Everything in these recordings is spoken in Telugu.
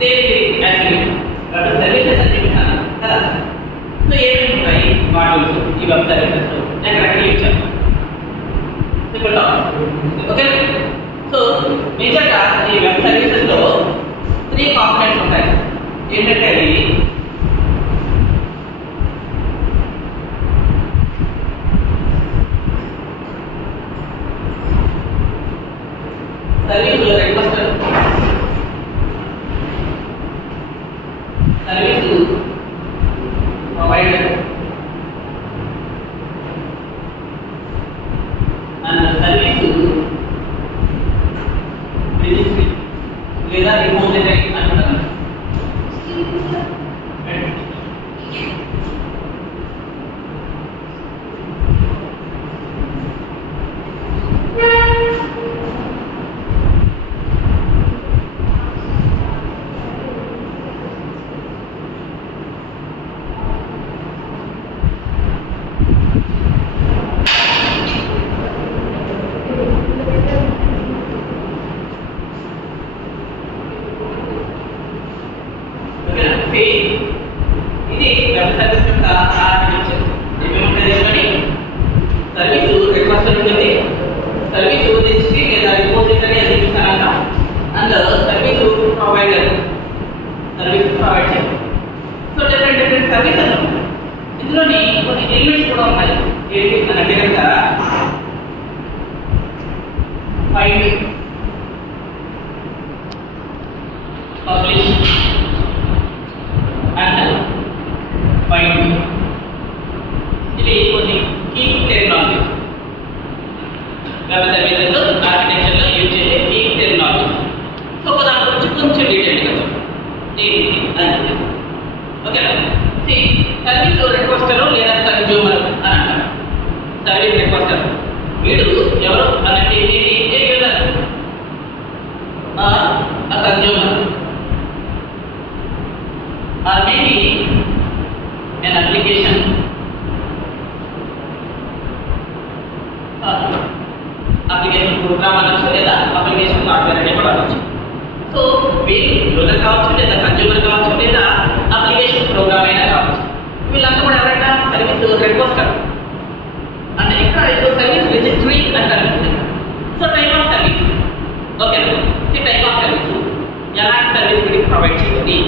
దేనికి యాక్చువల్లీ వాటి సర్వీసెస్ అని చెప్పినాను కదా. సో ఏమేమి ఉంటాయి మాడ్యూల్స్ ఈ వెబ్ సర్వీసెస్ ఎక్కడెక్కడ ఇచ్చాను సింపుల్ టాపిక్. ఓకే, సో మేజర్గా ఈ వెబ్ సర్వీసెస్లో 3 కాంపోనెంట్స్ ఉంటాయి. ఏంటంటే అది service requester, service provider and service registry లేదా రిపోజిటరీ అంటారు. ఇది వెబ్ సర్వీస్ యొక్క ఆర్కిటెక్చర్. ఏమేమి ఉంటాయి చెప్పండి. సర్వీస్ రిక్వెస్టర్ ఉంటుంది, సర్వీస్ రిజిస్ట్రీ లేదా రిపోజిటరీ అని చూపిస్తారంట, and service provider, service provide చేయాలి. సో డిఫరెంట్ సర్వీసెస్ ఉంటాయి. ఇందులోని కొన్ని ఎలిమెంట్స్ కూడా ఉన్నాయి. ఏంటి అంటే కనుక ఫైండ్, పబ్లిష్ అండ్ ఫైండ్. ఇది కొన్ని కీ టెక్నాలజీ వెబ్ సర్వీసెస్ ఆర్కిటెక్చర్లో యూజ్ చేసే కీ టెక్నాలజీ. సో దాని గురించి కొంచెం డీటెయిల్గా అని ఓకే. సర్వీస్ రిక్వెస్టర్ లేదా కన్జ్యూమర్ అని అంటారు. సర్వీస్ రిక్వెస్టర్ వీడు ఎవరు అన్నట్టు ఏ యూజర్ ఆ consumer or maybe an application program అనొచ్చు లేదా అప్లికేషన్ సాఫ్ట్వేర్ అని కూడా అనొచ్చు. సో యూజర్ కావచ్చు లేదా కన్జ్యూమర్ కావచ్చు లేదా అప్లికేషన్ ప్రోగ్రామ్ అయినా కావచ్చు. వీళ్ళంతా కూడా ఎవరైనా సర్వీస్ రిక్వెస్టర్ అంటే ఇక్కడ సర్వీస్ రిజిస్ట్రీ అంటారు. So type of service okay. ఈ టైప్ ఆఫ్ సర్వీస్ ఎలాంటి సర్వీస్ వీడికి ప్రొవైడ్ చేయాలి.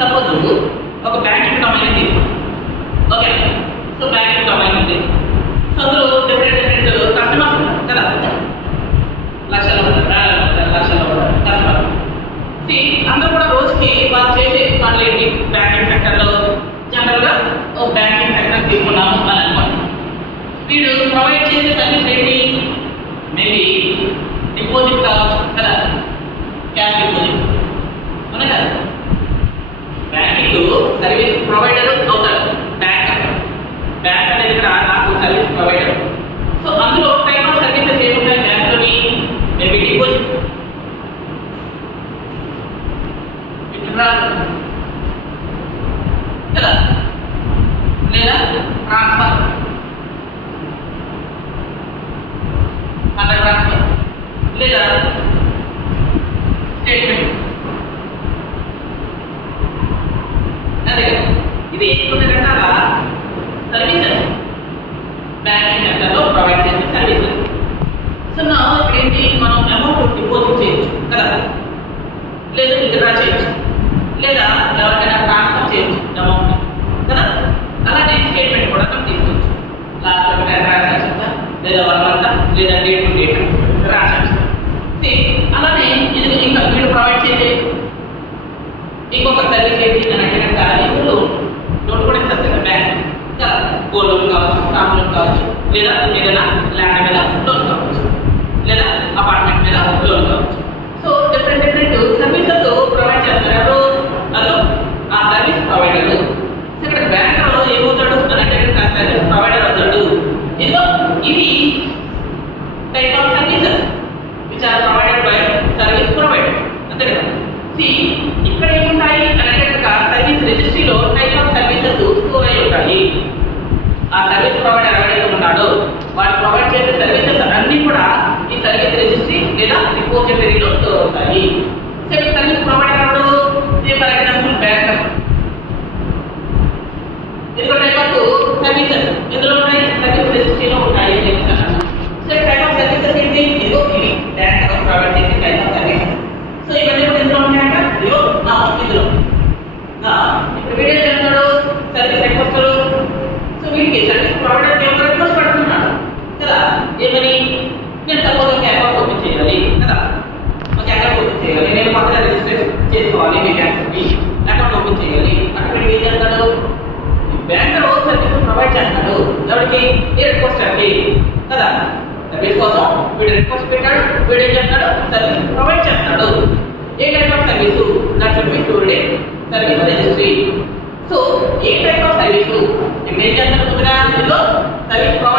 సపోజ్ ఒక బ్యాంకింగ్ డొమైన్ తీసుకోండి. ఓకే, సో బ్యాంకింగ్ డొమైన్ ఉంది. సో అందులో డిఫరెంట్ కస్టమర్స్ ఉంటారు కదా, లక్షల్లో ఉంటారు, లక్షల్లో ఉంటారు కస్టమర్. అందరూ కూడా రోజుకి వాళ్ళు చేసే పనులు ఏంటి? బ్యాంకింగ్ సెక్టర్లో జనరల్గా ఒక బ్యాంకింగ్ సెక్టర్ తీసుకున్నాము అని అనుకోండి. వీడు ప్రొవైడ్ చేసే సర్వీస్ ఏంటి? మేబీ డిపాజిట్ కావచ్చు కదా, క్యాష్ డిపాజిట్ అవునా కదా. బ్యాంకింగ్ సర్వీస్ ప్రొవైడర్ అవుతాడు బ్యాంక్. బ్యాంక్ అనేది ఇక్కడ నాకు సర్వీస్ ప్రొవైడర్. సో అందులో టైప్ ఆఫ్ సర్వీసెస్ ఏముంటాయి బ్యాంక్లోని? మేబీ డిపాజిట్, విత్డ్రాల్ కదా, లేదా ట్రాన్స్ఫర్, ఫండ్ ట్రాన్స్ఫర్, లేదా స్టేట్మెంట్. అదే ఇది కొన్ని రకాల సర్వీసెస్ బ్యాంకింగ్ సెక్టర్లో ప్రొవైడ్ చేసే సర్వీసెస్. సో నా ఏంటి, మనం అమౌంట్ డిపాజిట్ చేయొచ్చు కదా, లేదా విత్డ్రా చేయొచ్చు, లేదా ఎవరికైనా ట్రాన్స్ఫర్ చేయొచ్చు అమౌంట్ కదా. అలానే స్టేట్మెంట్ కూడా మనం తీసుకోవచ్చు. లాస్ట్ ఒక ట్రాన్సాక్షన్ లేదా 1 month లేదా డేట్ టు డేట్ ట్రాన్సాక్షన్. అలానే ఇది ఇంకా వీళ్ళు ప్రొవైడ్ చేసే ఇంకొక సర్వీస్ ఏంటి అని అంటే కనుక ఇప్పుడు లోన్ కూడా ఇస్తారు కదా బ్యాంక్. గోల్డ్ లోన్ కావచ్చు, కార్ లోన్ కావచ్చు, లేదా ఏదైనా ల్యాండ్ మీద లోన్ కావచ్చు, లేదా అపార్ట్మెంట్ మీద లోన్ కావచ్చు. సో డిఫరెంట్ సర్వీసెస్ ప్రొవైడ్ చేస్తారు. అందులో ఆ సర్వీస్ ప్రొవైడర్ ఇక్కడ బ్యాంకులో ఏమవుతాడు అని అంటే సర్వీస్ ప్రొవైడర్ అవుతాడు. ఇది type of services which are provided by service provider. అంతే కదా. ఇక్కడ ఏముంటాయి అని అంటే సర్వీస్ రిజిస్ట్రీలో టైప్ ఆఫ్ సర్వీసెస్ స్టోర్ అయి ఉంటాయి. ఆ సర్వీస్ ప్రొవైడర్ ఎవరైతే ఉన్నాడో వాడు ప్రొవైడ్ చేసే సర్వీస్ ఎవరికి ఈ రిక్వెస్ట్ అండి కదా. సర్వీస్ కోసం వీడు రిక్వెస్ట్ పెట్టాడు, వీడు ఏం చేస్తాడు సర్వీస్ ప్రొవైడ్ చేస్తాడు. A type of service that should be stored in service registry. So ఏ టైప్ ఆఫ్ సర్వీసు ఇప్పుడు ఏం చేస్తాడు ముందుగా ఇందులో సర్వీస్ ప్రొవైడ్